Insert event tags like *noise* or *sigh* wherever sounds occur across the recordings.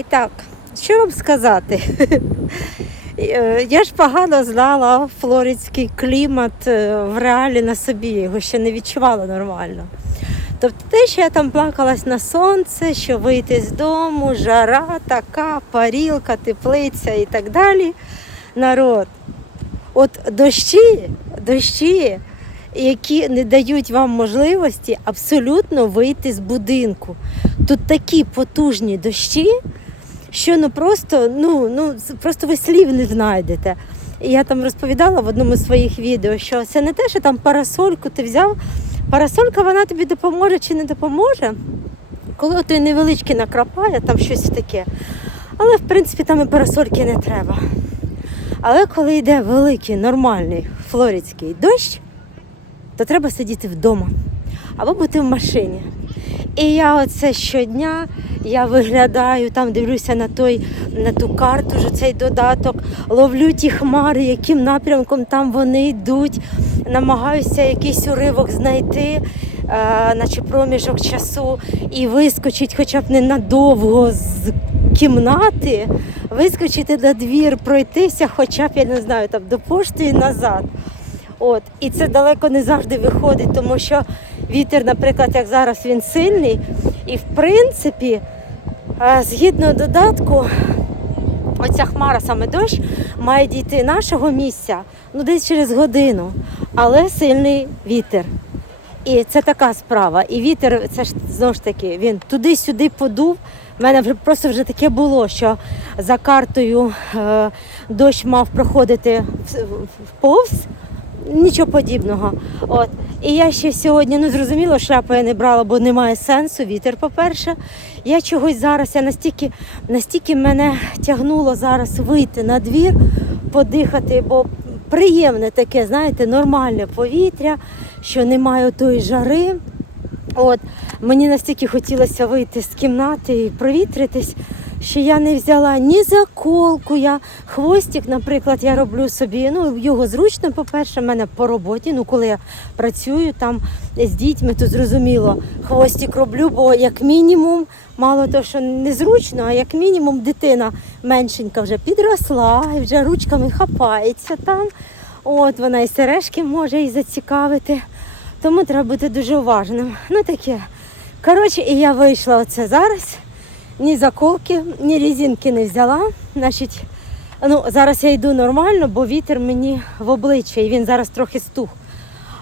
І так, що вам сказати? *laughs* Е, Я ж погано знала флоридський клімат е, в реалі на собі, його ще не відчувала нормально. Тобто те, що я там плакалась на сонце, що вийти з дому, жара така, парілка, теплиця і так далі. Народ. От дощі, дощі, які не дають вам можливості абсолютно вийти з будинку. Тут такі потужні дощі, що ну просто, ну, ну просто ви слів не знайдете. І я там розповідала в одному з своїх відео, що це не те, що там парасольку ти взяв. Парасолька вона тобі допоможе чи не допоможе, коли той невеличкий накрапає, там щось таке. Але в принципі там і парасольки не треба. Але коли йде великий, нормальний флоридський дощ, то треба сидіти вдома або бути в машині. І я оце щодня я виглядаю, там дивлюся на той, на ту карту, вже цей додаток, ловлю ті хмари, яким напрямком там вони йдуть, намагаюся якийсь уривок знайти, е, наче проміжок часу, і вискочить хоча б ненадовго з кімнати, вискочити на двір, пройтися, хоча б я не знаю, там до пошти і назад. От. І це далеко не завжди виходить, тому що вітер, наприклад, як зараз він сильний. І в принципі, е, згідно додатку, оця хмара, саме дощ, має дійти нашого місця ну, десь через годину, але сильний вітер. І це така справа. І вітер, це ж знову ж таки, він туди-сюди подув. У мене вже просто вже таке було, що за картою е, дощ мав проходити в- вповз. Нічого подібного. От. І я ще сьогодні, ну зрозуміло, шляпу я не брала, бо немає сенсу. Вітер, по-перше. Я чогось зараз, я настільки, настільки мене тягнуло зараз вийти на двір, подихати, бо приємне таке, знаєте, нормальне повітря, що немає тої жари. От мені настільки хотілося вийти з кімнати і провітритись, що я не взяла ні заколку. Я хвостик, наприклад, я роблю собі. Ну його зручно, по-перше, в мене по роботі. Ну, коли я працюю там з дітьми, то зрозуміло, хвостик роблю, бо як мінімум, мало того, що незручно, а як мінімум дитина меншенька вже підросла і вже ручками хапається там. От вона і сережки може і зацікавити. Тому треба бути дуже уважним. Ну таке. Коротше, і я вийшла оце зараз. Ні заколки, ні різинки не взяла. Значить, ну, зараз я йду нормально, бо вітер мені в обличчя, і він зараз трохи стух.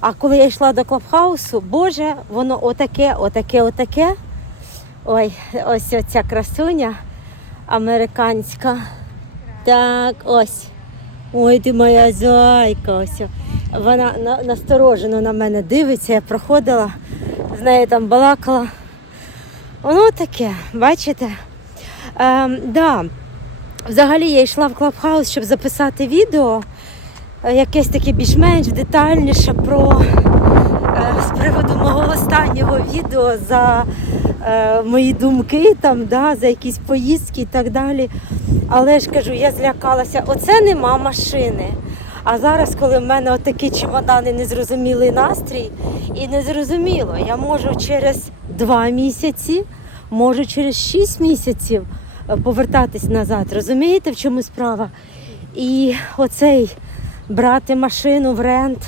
А коли я йшла до клабхаусу, боже, воно отаке, отаке, отаке. Ой, ось оця красуня американська. Так, ось. Ой, ти моя зайка. Ось. Вона на- насторожено на мене дивиться, я проходила, з нею там балакала. Воно таке, бачите? Ем, да. Взагалі я йшла в Клабхаус, щоб записати відео, е, якесь таке більш-менш детальніше про е, з приводу мого останнього відео за е, мої думки, там, да, за якісь поїздки і так далі. Але ж кажу, я злякалася, оце нема машини. А зараз, коли в мене отакий чемодан і незрозумілий настрій, і незрозуміло, я можу через два місяці, можу через шість місяців е, повертатись назад. Розумієте, в чому справа? І оцей брати машину в рент,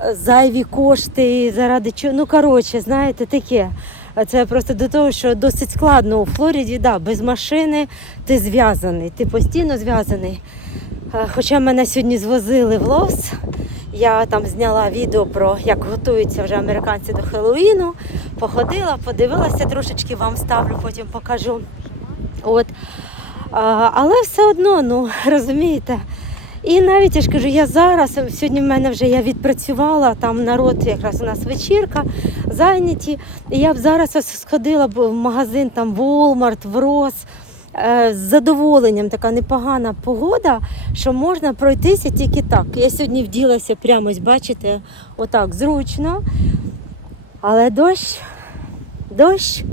е, зайві кошти, заради чого. Ну, коротше, знаєте, таке. Це просто до того, що досить складно у Флориді, да, без машини ти зв'язаний, ти постійно зв'язаний. Е, Хоча мене сьогодні звозили в Лос, я там зняла відео про як готуються вже американці до Хеллоуіну. Походила, подивилася, трошечки вам ставлю, потім покажу. От. А, але все одно, ну *laughs* розумієте. І навіть я ж кажу, я зараз, сьогодні в мене вже я відпрацювала, там народ, якраз у нас вечірка, зайняті. І я б зараз сходила б в магазин там Walmart, в Рос. Е, З задоволенням така непогана погода, що можна пройтися тільки так. Я сьогодні вділася прямо, бачите, отак зручно. Але дощ, дощ.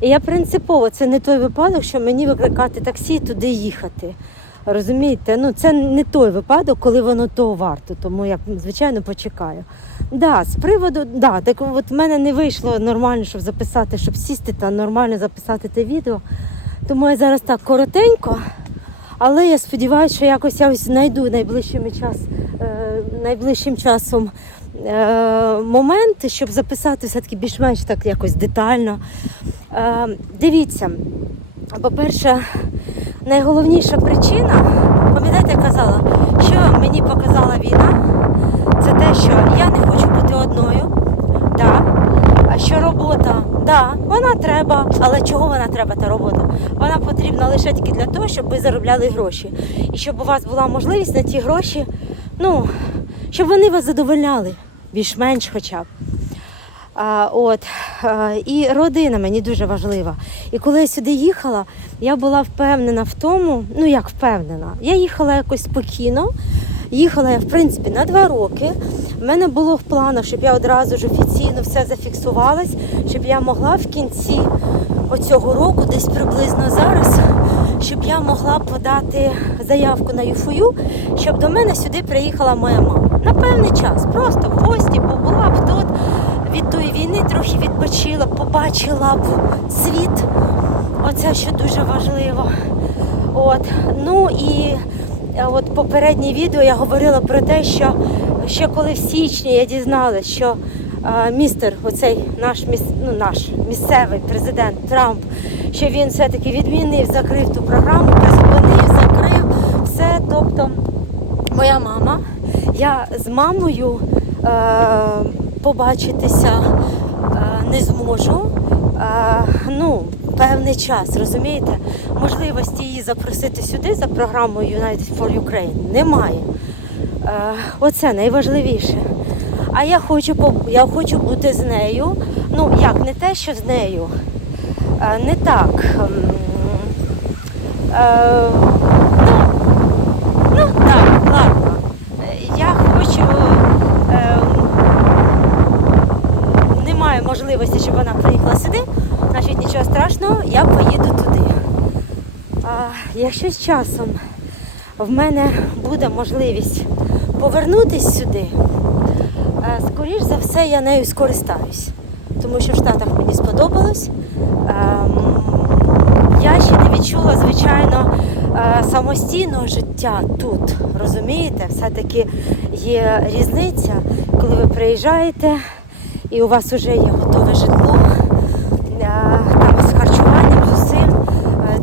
І я принципово, це не той випадок, що мені викликати таксі і туди їхати. Розумієте? Ну, це не той випадок, коли воно того варто, тому я, звичайно, почекаю. Да, з приводу, да, так от в мене не вийшло нормально, щоб записати, щоб сісти та нормально записати те відео. Тому я зараз так коротенько, але я сподіваюся, що якось я ось знайду найближчим, час, е, найближчим часом е, момент, щоб записати все-таки більш-менш так якось детально. Е, дивіться, по-перше, найголовніша причина, пам'ятаєте, я казала, що мені показала війна, це те, що я не хочу бути одною. А що робота? Да, вона треба, але чого вона треба, та робота? Вона потрібна лише тільки для того, щоб ви заробляли гроші. І щоб у вас була можливість на ті гроші, ну, щоб вони вас задовольняли, більш-менш хоча б. А, от, а, і родина мені дуже важлива. І коли я сюди їхала, я була впевнена в тому, ну як впевнена, я їхала якось спокійно. Їхала я, в принципі, на два роки. У мене було в планах, щоб я одразу ж офіційно все зафіксувалась, щоб я могла в кінці оцього року, десь приблизно зараз, щоб я могла подати заявку на ЮФОЮ, щоб до мене сюди приїхала моя мама. На певний час, просто в гості, побула б тут від тої війни, трохи відпочила, побачила б світ. Оце що дуже важливо. От. Ну і от попереднє відео я говорила про те, що ще коли в січні я дізналася, що містер, оцей наш міс, ну, наш місцевий президент Трамп, що він все-таки відмінив, закрив ту програму, призупинив, закрив все. Тобто моя мама, я з мамою е, побачитися е, не зможу. Е, ну, певний час, розумієте? Можливості її запросити сюди за програмою United for Ukraine немає. Е, оце найважливіше. А я хочу я хочу бути з нею. Ну як, не те, що з нею, е, не так. Е, ну, ну так, ладно. Я хочу. Е, немає можливості, щоб вона приїхала сюди, значить нічого страшного, я поїду туди. А, якщо з часом в мене буде можливість повернутися сюди, е, скоріш за все я нею скористаюсь. Тому що в Штатах мені сподобалось. Ем, я ще не відчула, звичайно, е, самостійного життя тут. Розумієте? Все-таки є різниця, коли ви приїжджаєте і у вас вже є готове житло, е, там з харчуванням, з усім. е,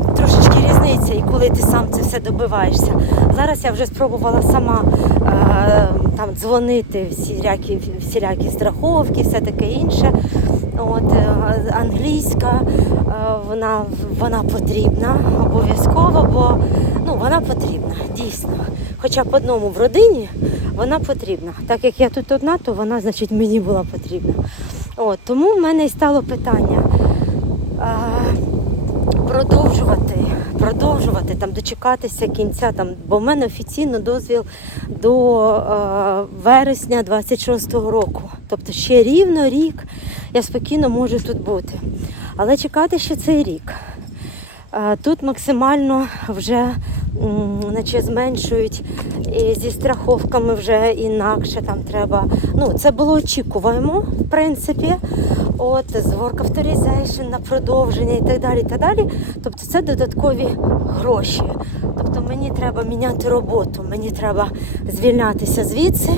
Трошечки і коли ти сам це все добиваєшся. Зараз я вже спробувала сама е, там дзвонити всілякі, всілякі страховки, все таке інше. От, е, англійська, е, вона, вона потрібна обов'язково, бо ну, вона потрібна, дійсно. Хоча б одному в родині вона потрібна. Так як я тут одна, то вона, значить, мені була потрібна. От, тому в мене і стало питання. А, продовжувати, продовжувати там дочекатися кінця, там, бо в мене офіційно дозвіл до е, вересня 26-го року. Тобто ще рівно рік я спокійно можу тут бути. Але чекати ще цей рік. Е, Тут максимально вже наче зменшують і зі страховками вже інакше там треба. Ну, це було очікуваємо, в принципі. От, з work authorization на продовження і так далі. і далі. Тобто це додаткові гроші. Тобто мені треба міняти роботу, мені треба звільнятися звідси,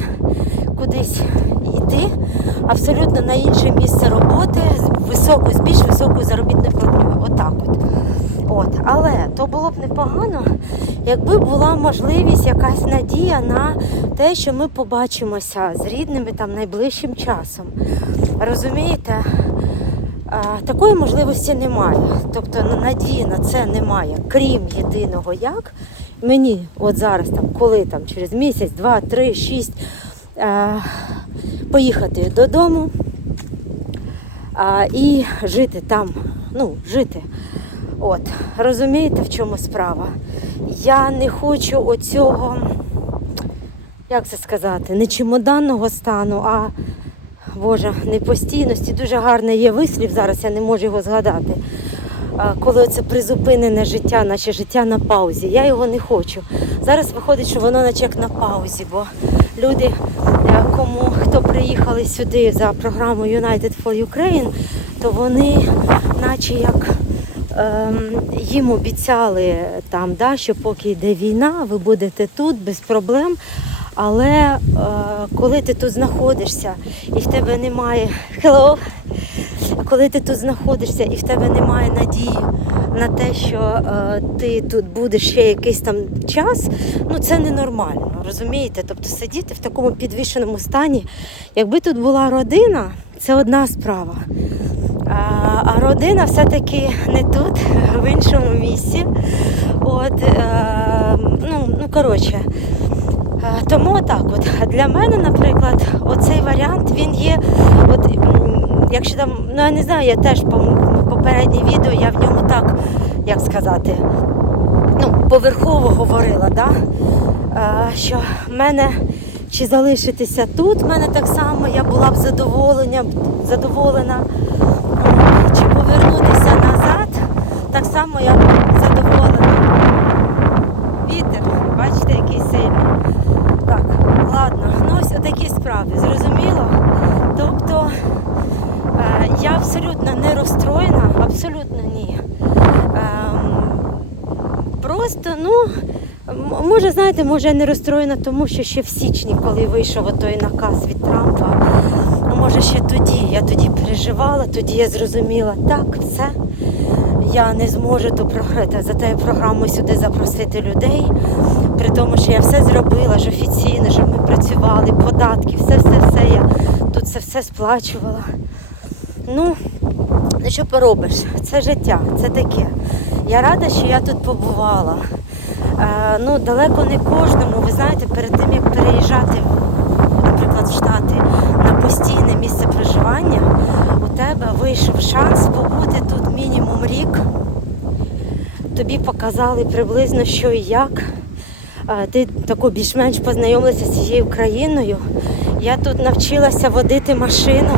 кудись йти абсолютно на інше місце роботи з високою, з більш високою заробітною платнею. Отак от. От, але то було б непогано, якби була можливість, якась надія на те, що ми побачимося з рідними там найближчим часом. Розумієте? Такої можливості немає. Тобто надії на це немає. Крім єдиного як мені от зараз, там, коли там через місяць, два, три, шість а, поїхати додому а, і жити там, ну, жити. От, розумієте, в чому справа? Я не хочу оцього, як це сказати, не чемоданного стану, а Боже, непостійності. Дуже гарний є вислів, зараз я не можу його згадати. Коли це призупинене життя, наче життя на паузі. Я його не хочу. Зараз виходить, що воно наче як на паузі, бо люди, е, кому хто приїхали сюди за програмою United for Ukraine, то вони наче як їм обіцяли там, да, що поки йде війна, ви будете тут без проблем. Але е, коли ти тут знаходишся і в тебе немає Hello! коли ти тут знаходишся і в тебе немає надії на те, що е, ти тут будеш ще якийсь там час, ну це ненормально, розумієте? Тобто сидіти в такому підвішеному стані. Якби тут була родина, це одна справа. А, а родина все-таки не тут, *laughs* в іншому місці. От, е, ну, ну коротше. Е, Тому так, от для мене, наприклад, оцей варіант він є. От якщо там, ну я не знаю, я теж по попереднє відео я в ньому так, як сказати, ну, поверхово говорила, да? е, що в мене чи залишитися тут, в мене так само я була б задоволення, задоволена, М, чи повернутися назад, так само я задоволена. Вітер, бачите, який сильний. Так, ладно, ну ось такі справи, зрозуміло? Тобто е, я абсолютно не розстроєна, абсолютно ні. Ем, просто, ну, може, знаєте, може я не розстроєна, тому що ще в січні, коли вийшов той наказ від Трампа, ну, може ще тоді, я тоді переживала, тоді я зрозуміла, так, все. Я не зможу ту те, за тією програмою сюди запросити людей, при тому, що я все зробила ж офіційно, щоб ми працювали, податки, все, все, все. Я тут це все сплачувала. Ну, ну що поробиш? Це життя, це таке. Я рада, що я тут побувала. Е, ну, далеко не кожному. Ви знаєте, перед тим як переїжджати, наприклад, в Штати на постійне місце проживання, у тебе вийшов шанс побути тут мінімум рік. Тобі показали приблизно що і як. Ти тако більш-менш познайомилася з цією країною. Я тут навчилася водити машину,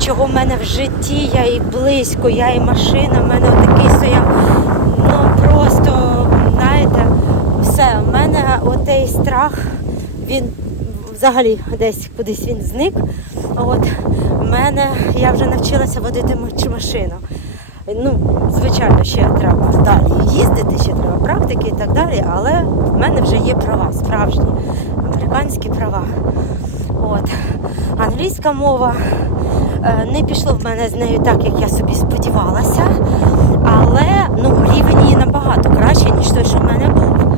чого в мене в житті, я і близько, я і машина, в мене отакий стояв. Ну просто, знаєте, все, в мене отей страх, він взагалі десь кудись він зник. От в мене я вже навчилася водити машину. Ну, звичайно, ще треба далі їздити, ще треба практики і так далі, але в мене вже є права, справжні американські права. От. Англійська мова е, не пішло в мене з нею так, як я собі сподівалася, але ну, рівень її набагато краще, ніж той, що в мене був.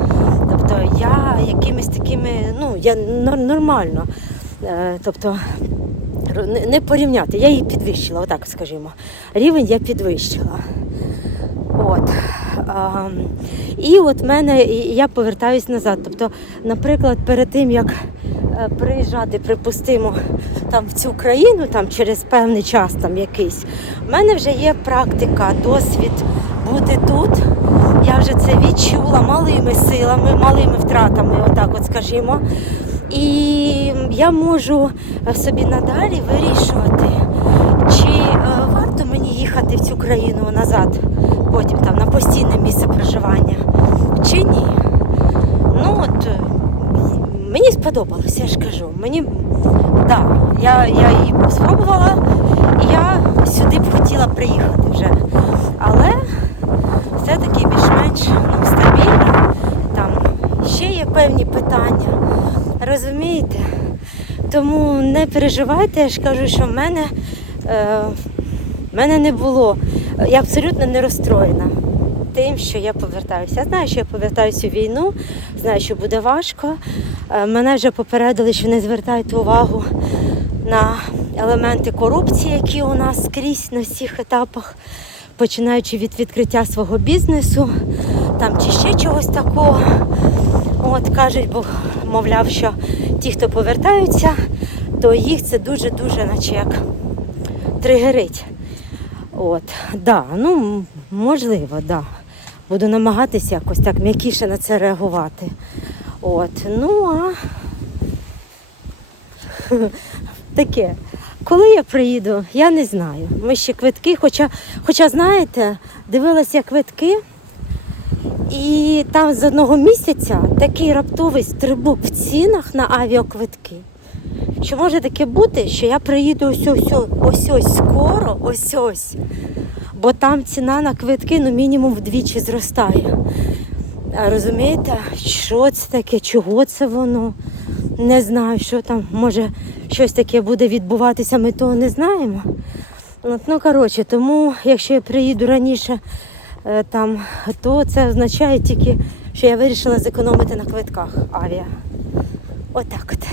Тобто я якимись такими, ну, я нормально. Е, Тобто не- порівняти. Я її підвищила, отак скажімо. Рівень я підвищила. От. А, і от мене я повертаюсь назад. Тобто, наприклад, перед тим як е, приїжджати, припустимо, там в цю країну, там через певний час там якийсь, в мене вже є практика, досвід бути тут. Я вже це відчула малими силами, малими втратами, отак от скажімо. І я можу е, собі надалі вирішувати, чи е, варто мені їхати в цю країну назад, потім там на постійне місце проживання, чи ні. Ну от е, мені сподобалося, я ж кажу. Мені да, я, я її спробувала, і я сюди б хотіла приїхати вже. Але все-таки більш-менш ну, стабільно. Там ще є певні питання. Розумієте? Тому не переживайте, я ж кажу, що в мене, е, мене не було. Я абсолютно не розстроєна тим, що я повертаюся. Я знаю, що я повертаюся у війну, знаю, що буде важко. Е, мене вже попередили, що не звертайте увагу на елементи корупції, які у нас скрізь на всіх етапах, починаючи від відкриття свого бізнесу, там чи ще чогось такого. От кажуть, бо мовляв, що ті, хто повертаються, то їх це дуже-дуже наче як тригерить. От, да, ну можливо, да. Буду намагатися якось так м'якіше на це реагувати. От, ну а *laughs* таке. Коли я приїду, я не знаю. Ми ще квитки, хоча, хоча знаєте, дивилася квитки, і там з одного місяця такий раптовий стрибок в цінах на авіаквитки. Що може таке бути, що я приїду ось ось ось ось скоро, ось ось. бо там ціна на квитки ну, мінімум вдвічі зростає. Розумієте, що це таке, чого це воно? Не знаю, що там, може, щось таке буде відбуватися, ми того не знаємо. От, ну, коротше, тому якщо я приїду раніше, там, то це означає тільки, що я вирішила зекономити на квитках авіа. Отак от.